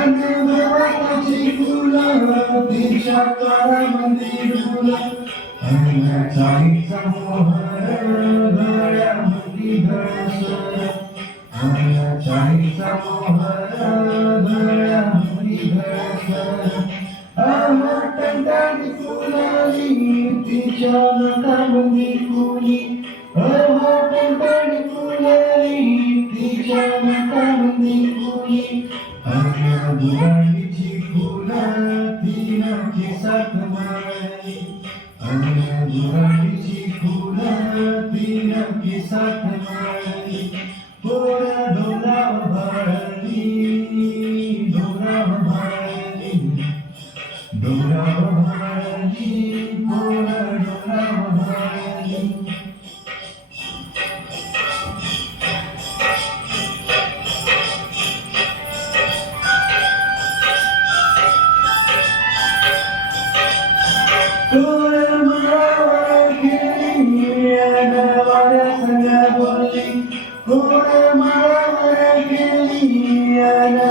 रणगवताची फुलं तिच्या काळामध्ये डुलं अंगाचाईचा मोहर गळ्यामध्ये गळसर अंगाचाईचा मोहर गळ्यामध्ये गळसर अमटंटाणी फुलाली तिच्या नटामध्ये फुली फुलाली तिच्या नटामध्ये अगं फुलं तिनं केसात माळली अगं पोरा मंगळावर गेली आणि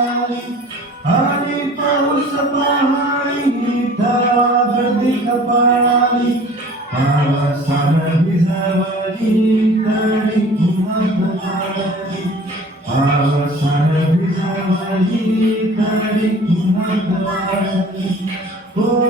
आणि पाऊस पाहणी तवा दिख पळाली पावसानं भिजवली तरी उमत लागली पावसानं भिजवली तरी उमत लागली पोरं हो